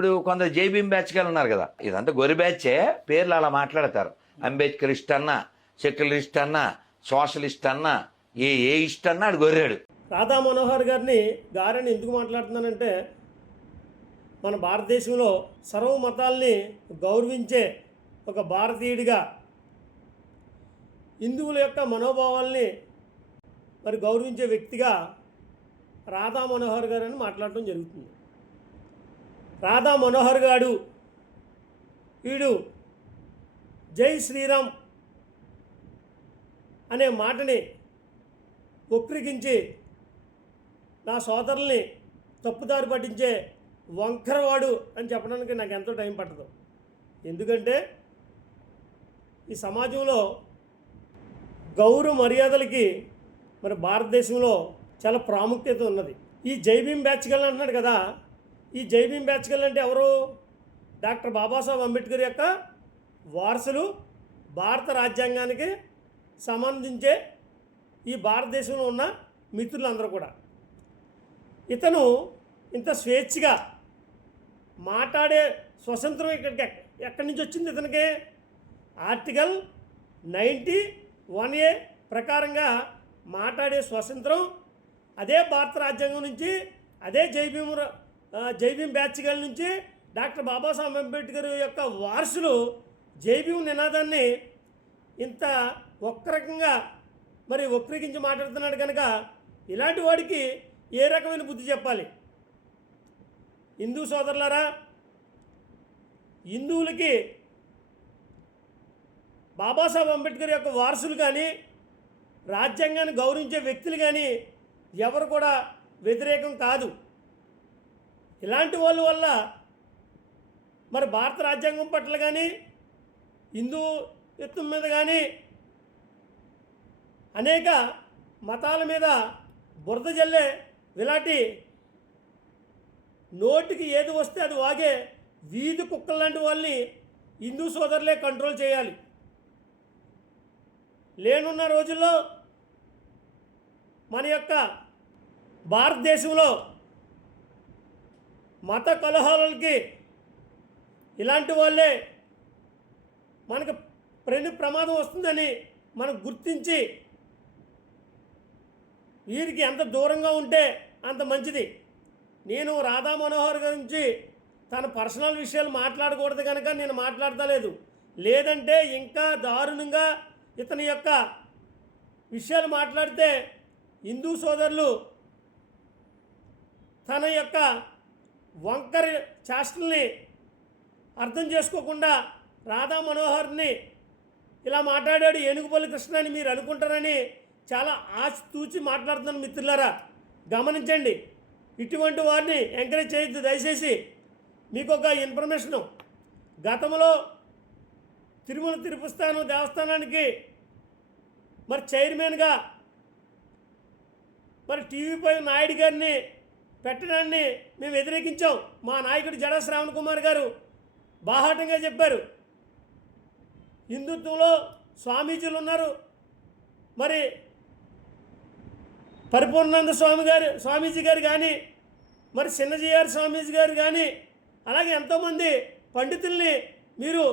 ఇప్పుడు కొందరు జైభీం బ్యాచ్గా ఉన్నారు కదా, ఇదంతా గొర్రె బ్యాచే, పేర్లు అలా మాట్లాడతారు. అంబేద్కరిస్ట్ అన్నా, సెక్యులరిస్ట్ అన్నా, సోషలిస్ట్ అన్నా, ఏ ఇష్ట అన్నా ఆడు గొర్రెడు. రాధా మనోహర్ గారిని ఎందుకు మాట్లాడుతున్నానంటే, మన భారతదేశంలో సర్వ మతాల్ని గౌరవించే ఒక భారతీయుడిగా హిందువుల యొక్క మనోభావాల్ని మరి గౌరవించే వ్యక్తిగా రాధా మనోహర్ గారని మాట్లాడటం జరుగుతుంది. రాధా మనోహర్ గారు వీడు జై శ్రీరామ్ అనే మాటని వక్రీకరించి నా సోదరుల్ని తప్పుదారి పట్టించే వంకరవాడు అని చెప్పడానికి నాకు ఎంతో టైం పట్టదు. ఎందుకంటే ఈ సమాజంలో గౌరవ మర్యాదలకి మరి భారతదేశంలో చాలా ప్రాముఖ్యత ఉన్నది. ఈ జైభీం బ్యాచ్గల్ అంటున్నాడు కదా, ఈ జైభీం బ్యాచ్గల్ అంటే ఎవరు? డాక్టర్ బాబాసాహెబ్ అంబేద్కర్ యొక్క వారసులు, భారత రాజ్యాంగానికి సంబంధించే ఈ భారతదేశంలో ఉన్న మిత్రులందరూ కూడా. ఇతను ఇంత స్వేచ్ఛగా మాట్లాడే స్వతంత్రం ఇక్కడికి ఎక్కడి నుంచి వచ్చింది ఇతనికి? ఆర్టికల్ 91A ప్రకారంగా మాట్లాడే స్వతంత్రం అదే భారత రాజ్యాంగం నుంచి, అదే జైభీం బ్యాచ్గల్ నుంచి డాక్టర్ బాబాసాహెబ్ అంబేద్కర్ యొక్క వారసులు జైభీం నినాదాన్ని ఇంత రకంగా మరి వక్రీకరించి మాట్లాడుతున్నాడు కనుక ఇలాంటి వాడికి ఏ రకమైన బుద్ధి చెప్పాలి? హిందూ సోదరులారా, హిందువులకి బాబాసాహెబ్ అంబేద్కర్ యొక్క వారసులు కానీ, రాజ్యాంగాన్ని గౌరవించే వ్యక్తులు కానీ ఎవరు కూడా వ్యతిరేకం కాదు. ఇలాంటి వాళ్ళ వల్ల మరి భారత రాజ్యాంగం పట్ల కానీ, హిందూత్వం మీద కానీ, అనేక మతాల మీద బురద జల్లే ఇలాంటి నోటికి ఏది వస్తే అది వాగే వీధి కుక్కల లాంటి వాళ్ళని హిందూ సోదరులే కంట్రోల్ చేయాలి. లేనున్న రోజుల్లో మన యొక్క భారతదేశంలో మత కలహాలకి ఇలాంటి వాళ్ళే మనకు ప్రమాదం వస్తుందని మనం గుర్తించి వీరికి ఎంత దూరంగా ఉంటే అంత మంచిది. నేను రాధా మనోహర్ గురించి తన పర్సనల్ విషయాలు మాట్లాడకూడదు కనుక నేను మాట్లాడతలేదు. లేదంటే ఇంకా దారుణంగా ఇతని యొక్క విషయాలు మాట్లాడితే హిందూ సోదరులు తన యొక్క వంకర చేష్టల్ని అర్థం చేసుకోకుండా రాధా మనోహర్ని ఇలా మాట్లాడాడు ఏనుగుపల్లి కృష్ణ అని మీరు అనుకుంటారని చాలా ఆచితూచి మాట్లాడుతున్నాను. మిత్రులారా, గమనించండి. ఇటువంటి వారిని ఎంకరేజ్ చేయొద్దు దయచేసి. మీకు ఒక ఇన్ఫర్మేషను, గతంలో తిరుమల తిరుపతి దేవస్థానానికి మరి చైర్మన్గా మరి టీవీ5 నాయుడు గారిని పెట్టడాన్ని మేము వ్యతిరేకించాం. మా నాయకుడు జడా శ్రావణ్ కుమార్ గారు బాహాటంగా చెప్పారు, హిందుత్వంలో స్వామీజీలు ఉన్నారు, మరి పరిపూర్ణానంద స్వామీజీ గారు కానీ, మరి చిన్నజీఆర్ స్వామీజీ గారు కానీ, అలాగే ఎంతోమంది పండితుల్ని మీరు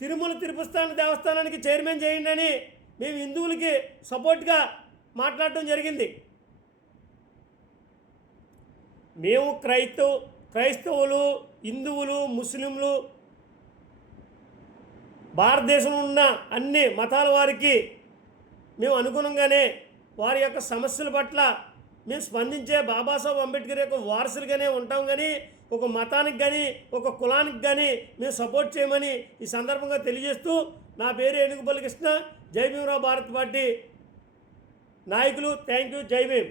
తిరుమల తిరుపతి దేవస్థానానికి చైర్మన్ చేయండి అని మేము హిందువులకి సపోర్ట్గా మాట్లాడటం జరిగింది. మేము క్రైస్తవులు, హిందువులు, ముస్లింలు, భారతదేశంలో ఉన్న అన్ని మతాల వారికి మేము అనుగుణంగానే వారి యొక్క సమస్యల పట్ల మేము స్పందించే బాబాసాహెబ్ అంబేద్కర్ యొక్క వారసులుగానే ఉంటాం. కానీ ఒక మతానికి కానీ ఒక కులానికి కానీ మేము సపోర్ట్ చేయమని ఈ సందర్భంగా తెలియజేస్తూ, నా పేరు ఏనుగుపల్లి కృష్ణ, జై భీమరావు భారత్ పార్టీ నాయకులు. Thank you. జై భీమ్.